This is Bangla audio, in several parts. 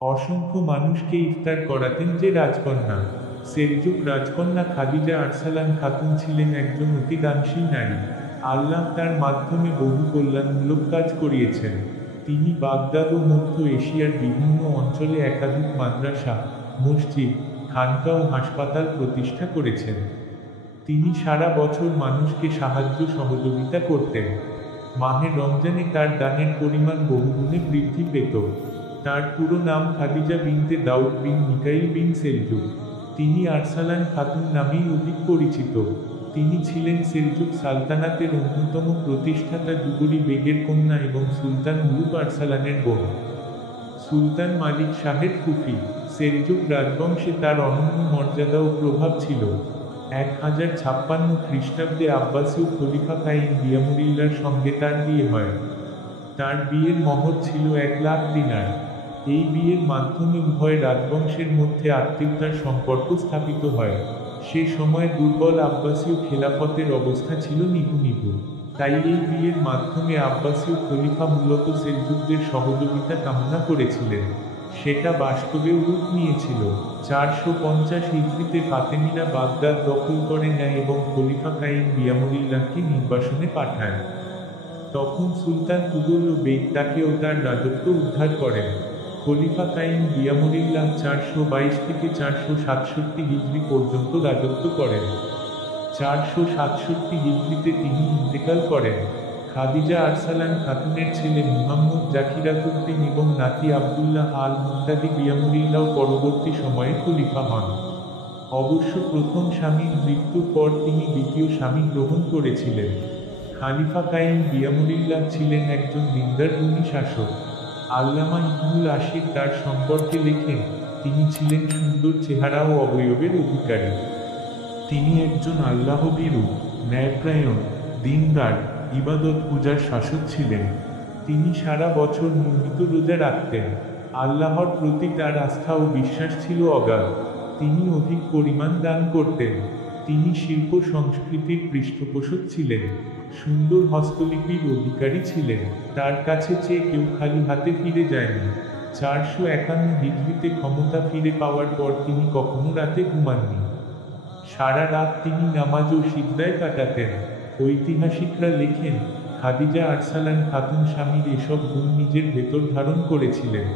অসংখ্য মানুষকে ইফতার করাতেন যে রাজকন্যা। সেলজুক রাজকন্যা খাদিজা আরসালান খাতুন ছিলেন একজন অতি দানশীল নারী। আল্লাহ তার মাধ্যমে বহু কল্যাণমূলক কাজ করিয়েছেন। তিনি বাগদাদ ও মধ্য এশিয়ার বিভিন্ন অঞ্চলে একাধিক মাদ্রাসা, মসজিদ, খানকা ও হাসপাতাল প্রতিষ্ঠা করেছেন। তিনি সারা বছর মানুষকে সাহায্য সহযোগিতা করতেন। মাহে রমজানে তার দানের পরিমাণ বহুগুণে বৃদ্ধি পেত। তার পুরো নাম খাদিজা বিনতে দাউদ বিন মিকাইল বিন সেলজুক। তিনি আরসালান খাতুন নামেই অধিক পরিচিত। তিনি ছিলেন সেলজুক সালতানাতের অন্যতম প্রতিষ্ঠাতা জুবুরি বেগের কন্যা এবং সুলতান উলুগ আরসালানের বোন। সুলতান মালিক শাহের ফুফি। সেলজুক রাজবংশে তার অনন্য মর্যাদা ও প্রভাব ছিল। 1056 খ্রিস্টাব্দে আব্বাসীয় খলিফা কাইম বিয়ামুরিল্লার সঙ্গে তার বিয়ে হয়। তার বিয়ের মহর ছিল 1,00,000 দিনার। এই বিয়ের মাধ্যমে উভয় রাজবংশের মধ্যে আত্মীয়তার সম্পর্ক স্থাপিত হয়। সে সময় দুর্বল আব্বাসীয় খেলাফতের অবস্থা ছিল নিভু নিভু। তাই এই বিয়ের মাধ্যমে আব্বাসীয় খলিফা মূলত সেলজুকদের সহযোগিতা কামনা করেছিলেন। সেটা বাস্তবেও রূপ নিয়েছিল। 450 হিজরিতে ফাতেমিরা বাগদাদ দখল করে নেয় এবং খলিফা কাইম বিয়ামুরিল্লাহকে নির্বাসনে পাঠায়। তখন সুলতান তুগলু বেগ তাকে ও তার রাজত্ব উদ্ধার করেন। খলিফা কাইম বিয়ামুরিল্লাহ 422 থেকে 467 হিজরি পর্যন্ত রাজত্ব করেন। 467 হিজরিতে তিনি ইন্তেকাল করেন। খাদিজা আরসালান খাতুনের ছেলে মুহাম্মদ জাকিরাতুদ্দিন এবং নাতি আবদুল্লাহ আল মুহতাদি বিয়ামুরিল্লাহ পরবর্তী সময়ে খলিফা হন। অবশ্য প্রথম স্বামীর মৃত্যুর পর তিনি দ্বিতীয় স্বামী গ্রহণ করেছিলেন। খালিফা কাইম বিয়ামুরিল্লাহ ছিলেন একজন দিনদার গুণী শাসক। আল্লামা ইবনুল আশির তার সম্পর্কে লেখেন, তিনি ছিলেন সুন্দর চেহারা ও অবয়বের অধিকারী। তিনি একজন আল্লাহভীরু, ন্যায়পরায়ণ, দিনদার, ইবাদত পূজার শাসক ছিলেন। তিনি সারা বছর নিয়মিত রোজা রাখতেন। আল্লাহর প্রতি তার আস্থা ও বিশ্বাস ছিল অগাধ। তিনি অধিক পরিমাণ দান করতেন। তিনি শিল্প সংস্কৃতির পৃষ্ঠপোষক ছিলেন। সুন্দর হস্তলিপির অধিকারী ছিলেন। তার কাছে চেয়ে কেউ খালি হাতে ফিরে যায়নি। 451 হিজরিতে ক্ষমতা ফিরে পাওয়ার পর তিনি কখনো রাতে ঘুমাননি। সারা রাত তিনি নামাজ ও সিজদায় কাটাতেন। ঐতিহাসিকরা লেখেন, খাদিজা আরসালান খাতুন স্বামীর এসব গুণ নিজের ভেতর ধারণ করেছিলেন।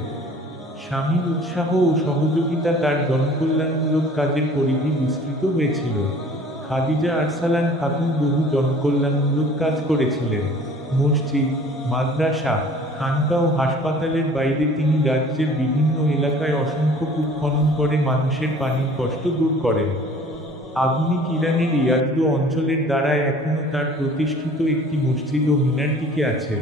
স্বামীর উৎসাহ ও সহযোগিতা তার জনকল্যাণমূলক কাজের পরিধি বিস্তৃত হয়েছিল। খাদিজা আরসালান খাতুন বহু জনকল্যাণমূলক কাজ করেছিলেন। মসজিদ, মাদ্রাসা, খানকা ও হাসপাতালের বাইরে তিনি রাজ্যের বিভিন্ন এলাকায় অসংখ্য কূপ খনন করে মানুষের পানির কষ্ট দূর করেন। আধুনিক ইরানের ইয়াজদো অঞ্চলের দ্বারায় এখনও তার প্রতিষ্ঠিত একটি মসজিদ ও মিনার টিকে আছে।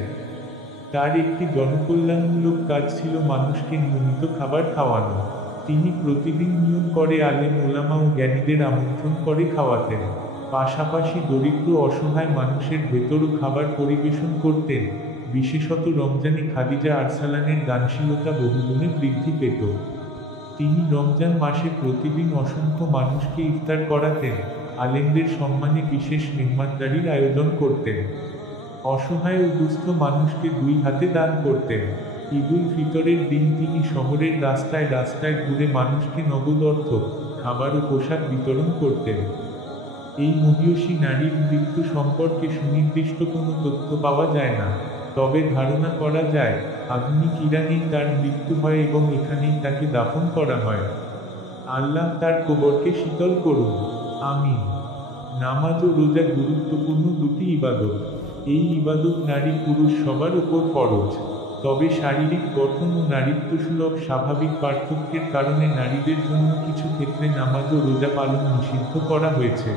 তার একটি জনকল্যাণমূলক কাজ ছিল মানুষকে নিয়মিত খাবার খাওয়ানো। তিনি প্রতিদিন নিয়ম করে আলেম ওলামা ও জ্ঞানীদের আমন্ত্রণ করে খাওয়াতেন। পাশাপাশি দরিদ্র অসহায় মানুষের ভেতরও খাবার পরিবেশন করতেন। বিশেষত রমজানে খাদিজা আরসালানের দানশীলতা বহুগুণে বৃদ্ধি পেত। তিনি রমজান মাসে প্রতিদিন অসংখ্য মানুষকে ইফতার করাতেন। আলেমদের সম্মানে বিশেষ মেহমানদারির আয়োজন করতেন। অসহায় ও দুস্থ মানুষকে 2 হাতে দান করতেন। ঈদুল ফিতরের দিন তিনি শহরের রাস্তায় রাস্তায় ঘুরে মানুষকে নগদ অর্থ, খাবার ও পোশাক বিতরণ করতেন। এই মহিয়সী নারীর মৃত্যু সম্পর্কে সুনির্দিষ্ট কোনো তথ্য পাওয়া যায় না। তবে ধারণা করা যায়, আধুনিক ইরানেই তার মৃত্যু হয় এবং এখানেই তাকে দাফন করা হয়। আল্লাহ তার কবরকে শীতল করুন। আমিন। নামাজ ও রোজা গুরুত্বপূর্ণ দুটি ইবাদত। এই ইবাদত নারী পুরুষ সবার উপর ফরজ। তবে শারীরিক গঠন ও নারীত্বসুলভ স্বাভাবিক পার্থক্যের কারণে নারীদের জন্য কিছু ক্ষেত্রে নামাজ ও রোজা পালন নিষিদ্ধ করা হয়েছে।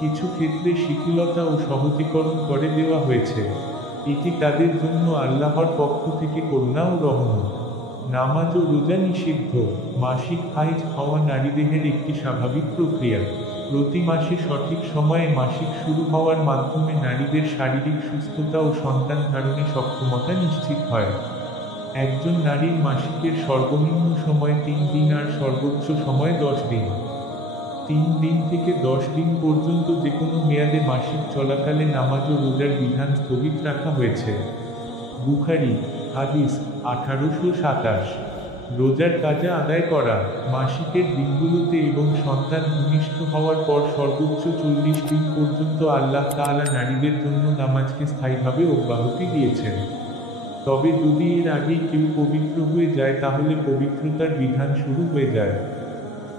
কিছু ক্ষেত্রে শিথিলতা ও সহজীকরণ করে দেওয়া হয়েছে। এটি তাদের জন্য আল্লাহর পক্ষ থেকে করুণা ও রহমত। নামাজ ও রোজা নিষিদ্ধ। মাসিক হাইজ হওয়া নারীদেহের একটি স্বাভাবিক প্রক্রিয়া। প্রতি মাসে সঠিক সময়ে মাসিক শুরু হওয়ার মাধ্যমে নারীদের শারীরিক সুস্থতা ও সন্তান ধারণে সক্ষমতা নিশ্চিত হয়। একজন নারীর মাসিকের সর্বনিম্ন সময় 3 দিন আর সর্বোচ্চ সময় 10 দিন। 3 দিন থেকে 10 দিন পর্যন্ত যে কোনো মেয়াদে মাসিক চলাকালে নামাজ ও রোজার বিধান স্থগিত রাখা হয়েছে। বুখারী, হাদিস 1827। রোজার কাজা আদায় করা মাসিকের দিনগুলোতে এবং সন্তান ভূমিষ্ঠ হওয়ার পর সর্বোচ্চ 40 দিন পর্যন্ত আল্লাহ তাআলা নারীদের জন্য নামাজকে স্থায়ীভাবে অব্যাহতি দিয়েছেন। তবে যদি এর আগেই কেউ পবিত্র হয়ে যায় তাহলে পবিত্রতার বিধান শুরু হয়ে যায়,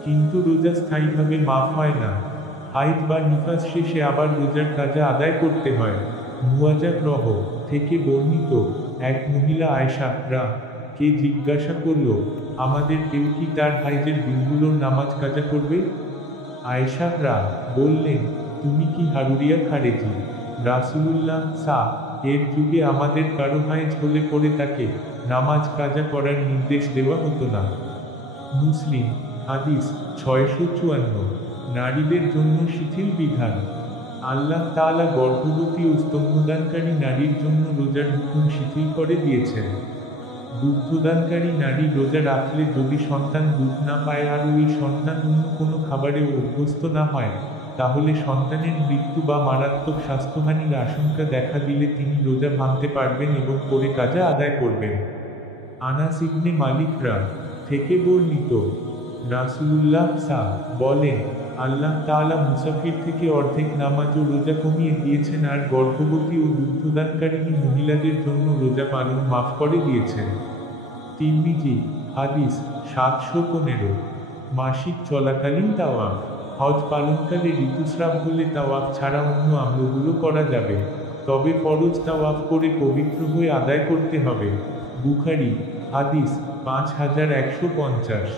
কিন্তু রোজা স্থায়ীভাবে মাফ হয় না। হাইদ বা নিফাস শেষে আবার রোজার কাজা আদায় করতে হয়। মুয়াজাহ রহ থেকে বর্ণিত, এক মহিলা আয়েশা কে জিজ্ঞাসা করল, আমাদের কেউ কি তার হাইজের দিনগুলোর নামাজ কাজা করবে? আয়েশা বললেন, তুমি কি হারুরিয়া খারেজি? রাসূলুল্লাহ এর যুগে আমাদের কারো হাইজ হলে পরে তাকে নামাজ কাজা করার নির্দেশ দেওয়া হতো না। মুসলিম হাদিস 654। নারীদের জন্য শিথিল বিধান। আল্লাহ তাআলা গর্ভবতী ও স্তন্যদানকারী নারীর জন্য রোজার হুকুম শিথিল করে দিয়েছেন। দুগ্ধদানকারী নারী রোজা রাখলে যদি সন্তান দুধ না পায় আর ওই সন্তান অন্য কোনো খাবারে অভ্যস্ত না হয়, তাহলে সন্তানের মৃত্যু বা মারাত্মক স্বাস্থ্যহানির আশঙ্কা দেখা দিলে তিনি রোজা ভাঙতে পারবেন এবং পরে কাজা আদায় করবেন। আনাস ইবনে মালিক থেকে বর্ণিত, রাসূলুল্লাহ বলেন, আল্লাহ তাআলা মুসাফির থেকে অর্ধেক নামাজ ও রোজা কমিয়ে দিয়েছেন আর গর্ভবতী ও দুগ্ধদানকারিণী মহিলাদের জন্য রোজা পালন মাফ করে দিয়েছেন। তিরমিজি হাদিস 715। মাসিক চলাকালীন তাওয়াফ। হজ পালনকালে ঋতুস্রাব হলে তাওয়াফ ছাড়া অন্য আমলগুলো করা যাবে, তবে ফরজ তাওয়াফ করে পবিত্র হয়ে আদায় করতে হবে। বুখারী হাদিস 5150।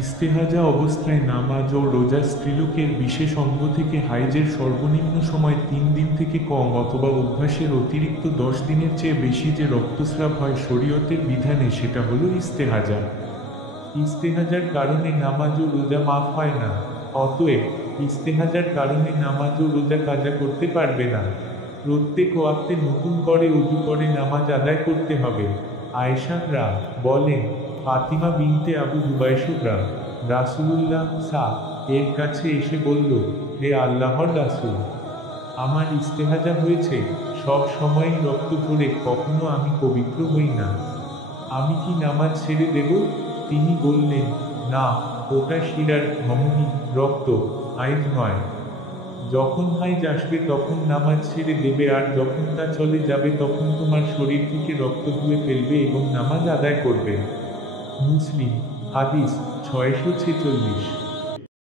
ইস্তেহাজা অবস্থায় নামাজ ও রোজা স্ত্রীলোকের বিশেষ অঙ্গ থেকে হাইজের সর্বনিম্ন সময় 3 দিন থেকে কম অথবা অভ্যাসের অতিরিক্ত 10 দিনের চেয়ে বেশি যে রক্তস্রাব হয় শরীয়তের বিধানে, সেটা হলো ইস্তেহাজা। ইস্তেহাজার কারণে নামাজ ও রোজা মাফ হয় না, অতএব ইস্তেহাজার কারণে নামাজ ও রোজা কাজা করতে পারবে না। প্রত্যেক ওয়াক্তে নতুন করে ওযু করে নামাজ আদায় করতে হবে। আয়েশা বলেন, ফাতিমা বিনতে আবু হুবাইশ রাসূলুল্লাহ এর কাছে এসে বলল, হে আল্লাহর রাসূল, আমার ইস্তেহাজা হয়েছে, সব সময়ই রক্ত ঝরে, কখনো আমি পবিত্র হই না। আমি কি নামাজ ছেড়ে দেব? তিনি বললেন, না, ওটা শিরার ধমনী রক্ত, হাইজ নয়। যখন হাইজ আসবে তখন নামাজ ছেড়ে দেবে, আর যখন তা চলে যাবে তখন তোমার শরীর থেকে রক্ত ধুয়ে ফেলবে এবং নামাজ আদায় করবে। মুসলিম হাদিস 646।